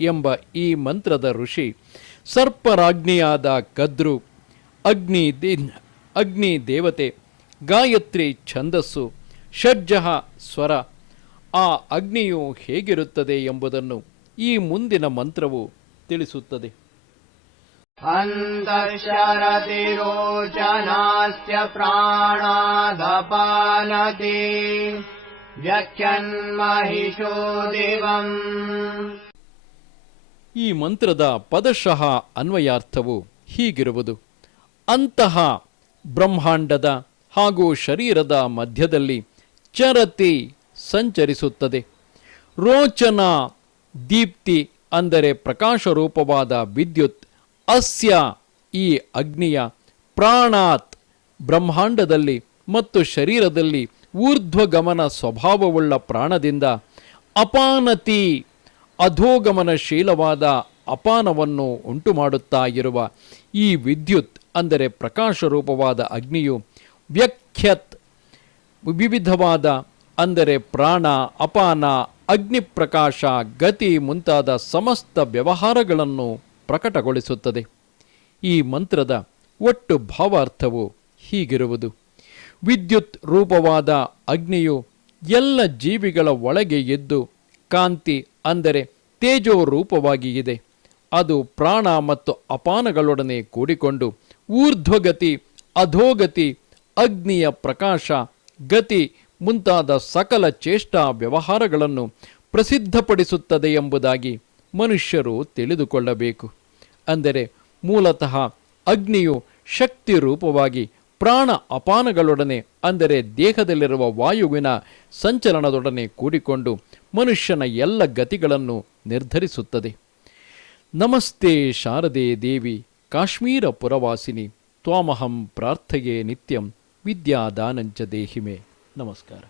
ಎಂಬ ಈ ಮಂತ್ರದ ಋಷಿ ಸರ್ಪರಾಜ್ಞಿಯಾದ ಕದ್ರು ಅಗ್ನಿ ದೇ ಅಗ್ನಿ ದೇವತೆ ಗಾಯತ್ರಿ ಛಂದಸ್ಸು ಷಡ್ಜಃ ಸ್ವರ ಆ ಅಗ್ನಿಯು ಹೇಗಿರುತ್ತದೆ ಎಂಬುದನ್ನು ಈ ಮುಂದಿನ ಮಂತ್ರವು ತಿಳಿಸುತ್ತದೆ अन्तःशरतिरोचनास्य प्राणादपानति व्यख्यन्महिषो दिवम् ಈ ಮಂತ್ರದ ಪದಶಃ ಅನ್ವಯಾರ್ಥವು ಹೀಗಿರುವುದು. ಅಂತಹ ಬ್ರಹ್ಮಾಂಡದ ಹಾಗೂ ಶರೀರದ ಮಧ್ಯದಲ್ಲಿ ಚರತಿ ಸಂಚರಿಸುತ್ತದೆ. ರೋಚನ ದೀಪ್ತಿ ಅಂದರೆ ಪ್ರಕಾಶರೂಪವಾದ ವಿದ್ಯುತ್, ಅಸ್ಯ ಈ ಅಗ್ನಿಯ ಪ್ರಾಣಾತ್ ಬ್ರಹ್ಮಾಂಡದಲ್ಲಿ ಮತ್ತು ಶರೀರದಲ್ಲಿ ಊರ್ಧ್ವಗಮನ ಸ್ವಭಾವವುಳ್ಳ ಪ್ರಾಣದಿಂದ ಅಪಾನತಿ ಅಧೋಗಮನಶೀಲವಾದ ಅಪಾನವನ್ನು ಉಂಟುಮಾಡುತ್ತಾ ಇರುವ ಈ ವಿದ್ಯುತ್, ಅಂದರೆ ಪ್ರಕಾಶ ರೂಪವಾದ ಅಗ್ನಿಯು ವ್ಯಖ್ಯತ್, ವಿವಿಧವಾದ, ಅಂದರೆ ಪ್ರಾಣ, ಅಪಾನ, ಅಗ್ನಿ ಪ್ರಕಾಶ, ಗತಿ ಮುಂತಾದ ಸಮಸ್ತ ವ್ಯವಹಾರಗಳನ್ನು ಪ್ರಕಟಗೊಳಿಸುತ್ತದೆ. ಈ ಮಂತ್ರದ ಒಟ್ಟು ಭಾವಾರ್ಥವು ಹೀಗಿರುವುದು. ವಿದ್ಯುತ್ ರೂಪವಾದ ಅಗ್ನಿಯು ಎಲ್ಲ ಜೀವಿಗಳ ಒಳಗೆ ಎದ್ದು ಕಾಂತಿ ಅಂದರೆ ತೇಜೋ ರೂಪವಾಗಿ ಇದೆ ಅದು ಪ್ರಾಣ ಮತ್ತು ಅಪಾನಗಳೊಡನೆ ಕೂಡಿಕೊಂಡು ಊರ್ಧ್ವಗತಿ, ಅಧೋಗತಿ, ಅಗ್ನಿಯ ಪ್ರಕಾಶ, ಗತಿ ಮುಂತಾದ ಸಕಲ ಚೇಷ್ಟಾ ವ್ಯವಹಾರಗಳನ್ನು ಪ್ರಸಿದ್ಧಪಡಿಸುತ್ತದೆ ಎಂಬುದಾಗಿ ಮನುಷ್ಯರು ತಿಳಿದುಕೊಳ್ಳಬೇಕು. ಅಂದರೆ ಮೂಲತಃ ಅಗ್ನಿಯು ಶಕ್ತಿ ರೂಪವಾಗಿ ಪ್ರಾಣ ಅಪಾನಗಳೊಡನೆ, ಅಂದರೆ ದೇಹದಲ್ಲಿರುವ ವಾಯುವಿನ ಸಂಚಲನದೊಡನೆ ಕೂಡಿಕೊಂಡು ಮನುಷ್ಯನ ಎಲ್ಲ ಗತಿಗಳನ್ನು ನಿರ್ಧರಿಸುತ್ತದೆ. ನಮಸ್ತೆ ಶಾರದೆ ದೇವಿ, ಕಾಶ್ಮೀರ ಪುರವಾಸಿನಿ, ತ್ವಾಮಹಂ ಪ್ರಾರ್ಥೆಯೇ ನಿತ್ಯಂ ವಿದ್ಯಾದಾನಂಚ ದೇಹಿಮೆ. ನಮಸ್ಕಾರ.